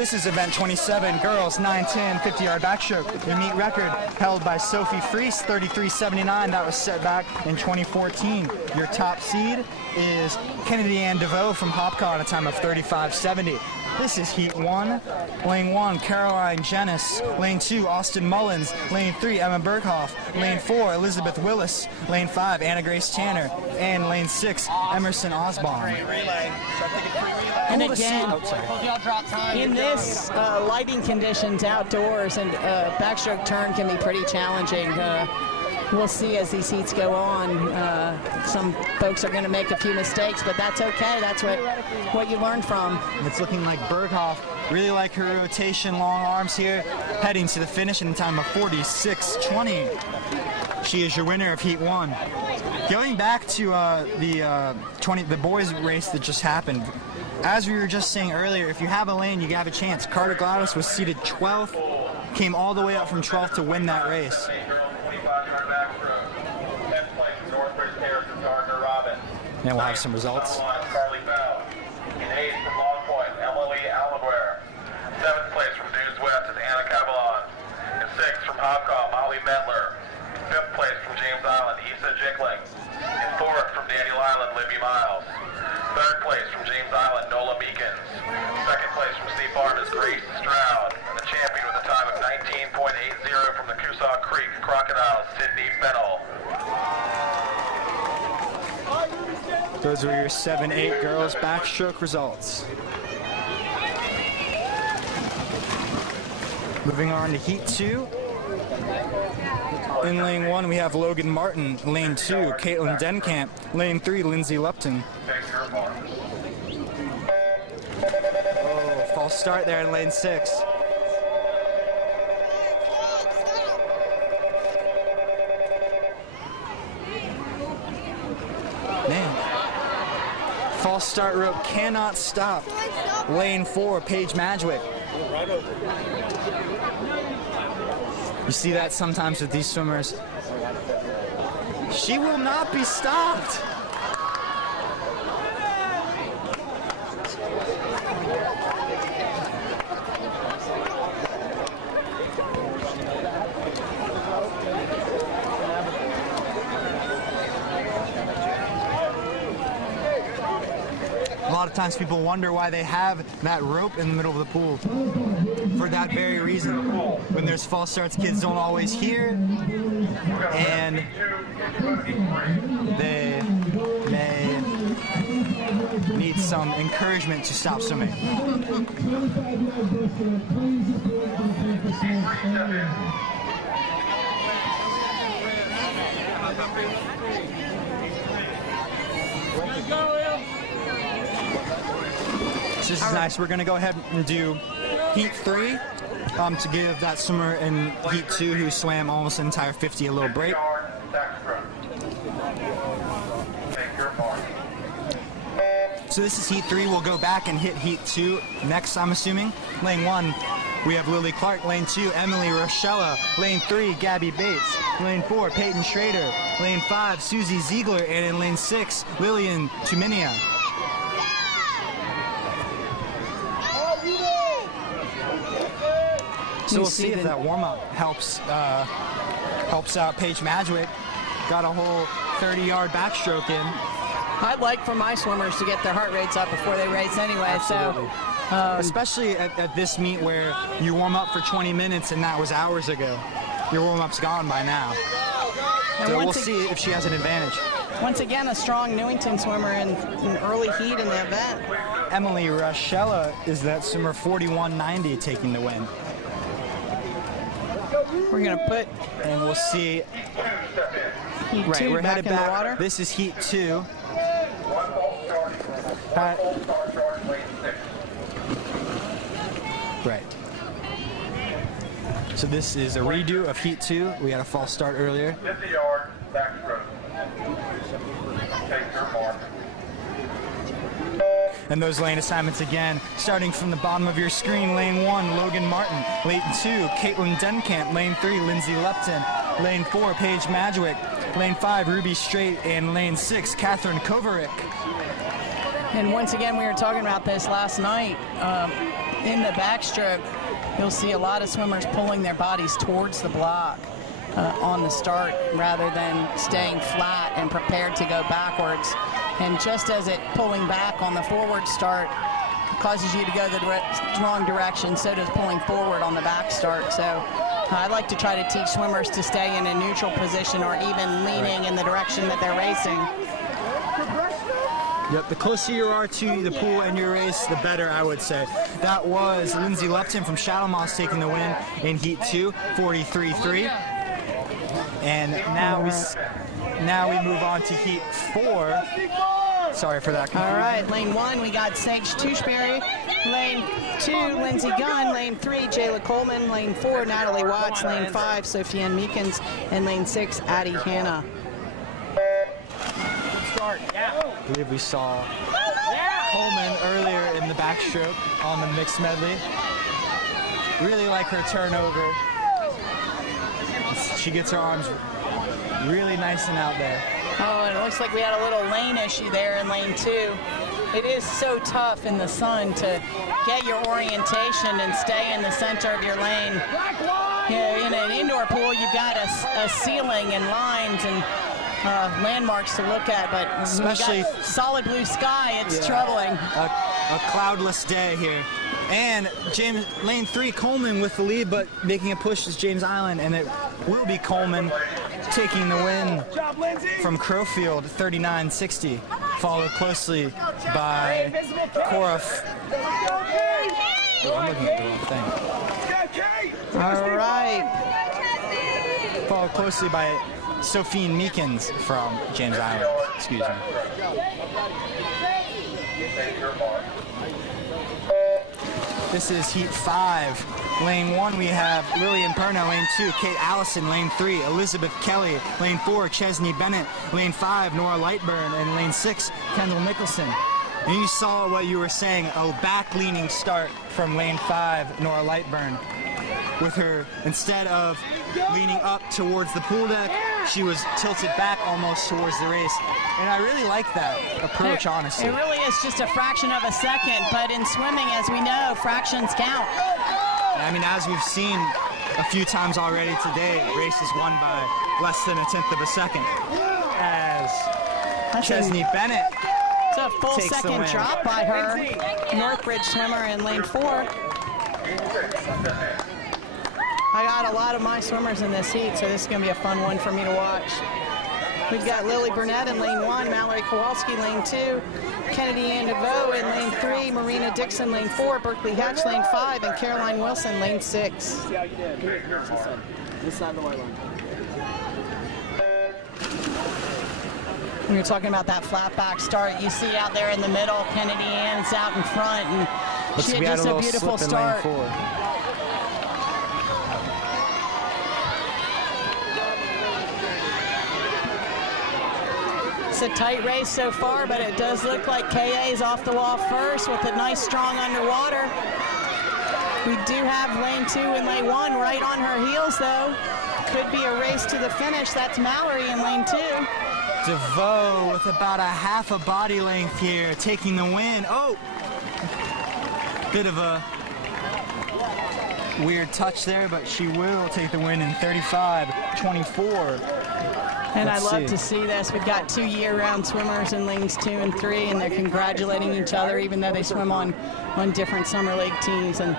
This is event 27, girls 9-10, 50-yard backstroke. Your meet record held by Sophie Freese, 33.79. That was set back in 2014. Your top seed is Kennedy Ann DeVoe from Hopcon, a time of 35.70. This is Heat 1. Lane 1, Caroline Jenis. Lane 2, Austin Mullins. Lane 3, Emma Berghoff. Lane 4, Elizabeth Willis. Lane 5, Anna Grace Tanner. And Lane 6, Emerson Osborne. And again, in this lighting conditions outdoors, and backstroke turn can be pretty challenging. We'll see as these heats go on. Some folks are going to make a few mistakes, but that's okay. That's what you learn from. It's looking like Berghoff really like her rotation, long arms here, heading to the finish in a time of 46.20. She is your winner of Heat 1. Going back to the boys race that just happened, as we were just saying earlier, if you have a lane, you have a chance. Carter Gladys was seated 12th, came all the way up from 12th to win that race. And we'll have some results. Carly Bell. In 8th from Long Point, Emily Allenware. 7th place from Dunes West is Anna Cavalon. In 6th from Hopcom, Molly Metler. 5th place from James Island, Issa Jickling. In 4th from Daniel Island, Libby Miles. 3rd place from James Island, Nola Meekins. 2nd place from Sea Farm is Grace Stroud. And the champion with a time of 19.80 from the Coosaw Creek Crocodiles, Sydney Fennell. Those were your 7-8 girls backstroke results. Moving on to Heat 2. In lane 1, we have Logan Martin. Lane 2, Caitlin Denkamp. Lane 3, Lindsay Lupton. Oh, false start there in lane 6. Man. False start rope cannot stop. Lane 4, Paige Madgwick. You see that sometimes with these swimmers. She will not be stopped. A lot of times people wonder why they have that rope in the middle of the pool. For that very reason. When there's false starts, kids don't always hear, and they may need some encouragement to stop swimming. This is nice. We're going to go ahead and do Heat 3 to give that swimmer in Heat 2 who swam almost an entire 50 a little break. So this is Heat 3. We'll go back and hit Heat 2 next, I'm assuming. Lane 1, we have Lily Clark. Lane 2, Emily Rochella. Lane 3, Gabby Bates. Lane 4, Peyton Schrader. Lane 5, Susie Ziegler. And in lane 6, Lillian Tuminia. So we'll see if that warm-up helps out Paige Madgwick. Got a whole 30-yard backstroke in. I'd like for my swimmers to get their heart rates up before they race anyway. Absolutely. So, especially at this meet where you warm up for 20 minutes and that was hours ago. Your warm-up's gone by now. So we'll see if she has an advantage. Once again, a strong Newington swimmer in early heat in the event. Emily Rochella is that swimmer, 41.90, taking the win. We're going to put... And we'll see. Heat right, 2 we're back headed in back. the water. This is Heat 2. Right. So this is a redo of Heat 2. We had a false start earlier. 50 yard backstroke. Take your mark. And those lane assignments again, starting from the bottom of your screen. Lane 1, Logan Martin. Lane 2, Caitlin Denkamp. Lane 3, Lindsay Lupton. Lane 4, Paige Madgwick. Lane 5, Ruby Strait. And lane 6, Catherine Kovarik. And once again, we were talking about this last night. in the backstroke, you'll see a lot of swimmers pulling their bodies towards the block on the start rather than staying flat and prepared to go backwards. And just as it pulling back on the forward start causes you to go the wrong direction, so does pulling forward on the back start. So I like to try to teach swimmers to stay in a neutral position or even leaning in the direction that they're racing. Yep, the closer you are to the pool and your race, the better, I would say. That was Lindsay Lupton from Shadow-Moss taking the win in Heat 2, 43.3. And now we move on to Heat 4. Sorry for that confusion. All right, lane 1, we got Sage Touchberry. Lane 2, Lindsey Gunn. Lane 3, Jayla Coleman. Lane 4, Natalie Watts. Lane 5, Sofianne Meekins. And lane 6, Addie Hanna. I believe we saw Coleman earlier in the backstroke on the mixed medley. Really like her turnover. She gets her arms really nice and out there. Oh, and it looks like we had a little lane issue there in lane 2. It is so tough in the sun to get your orientation and stay in the center of your lane. You know, in an indoor pool, you've got a ceiling and lines and landmarks to look at, but especially solid blue sky, it's troubling. A cloudless day here. And lane 3, Coleman with the lead, but making a push is James Island, and it will be Coleman taking the win from Crowfield, 39.60, followed closely by Cora. Oh, I'm looking at the wrong thing. All right. Followed closely by Sofianne Meekins from James Island. Excuse me. This is Heat 5. Lane 1, we have Lillian Perno. Lane 2, Kate Allison. Lane 3, Elizabeth Kelly. Lane 4, Chesney Bennett. Lane 5, Nora Lightburn. And lane 6, Kendall Nicholson. And you saw what you were saying, a back-leaning start from lane 5, Nora Lightburn. With her, instead of leaning up towards the pool deck, she was tilted back almost towards the race. And I really like that approach, honestly. It really is just a fraction of a second, but in swimming, as we know, fractions count. I mean, as we've seen a few times already today, races won by less than a tenth of a second. As Chesney Bennett It's a full second drop by her. Northbridge swimmer in lane 4. I got a lot of my swimmers in this heat, so this is going to be a fun one for me to watch. We've got Lily Burnett in lane 1, Mallory Kowalski lane 2, Kennedy Ann DeVoe in lane 3, Marina Dixon lane 4, Berkeley Hatch lane 5, and Caroline Wilson lane 6. See how you did. Here, this side. This side of the white line. We were talking about that flat back start. You see out there in the middle, Kennedy Ann's out in front, and she had just a beautiful start. It's a tight race so far, but it does look like KA is off the wall first with a nice strong underwater. We do have lane 2 and lane 1 right on her heels, though. Could be a race to the finish. That's Mallory in lane 2. DeVoe with about a half a body length here, taking the win. Oh! Bit of a weird touch there, but she will take the win in 35.24. And I love to see this. We've got 2 year-round swimmers in lanes 2 and 3, and they're congratulating each other, even though they swim on different summer league teams. And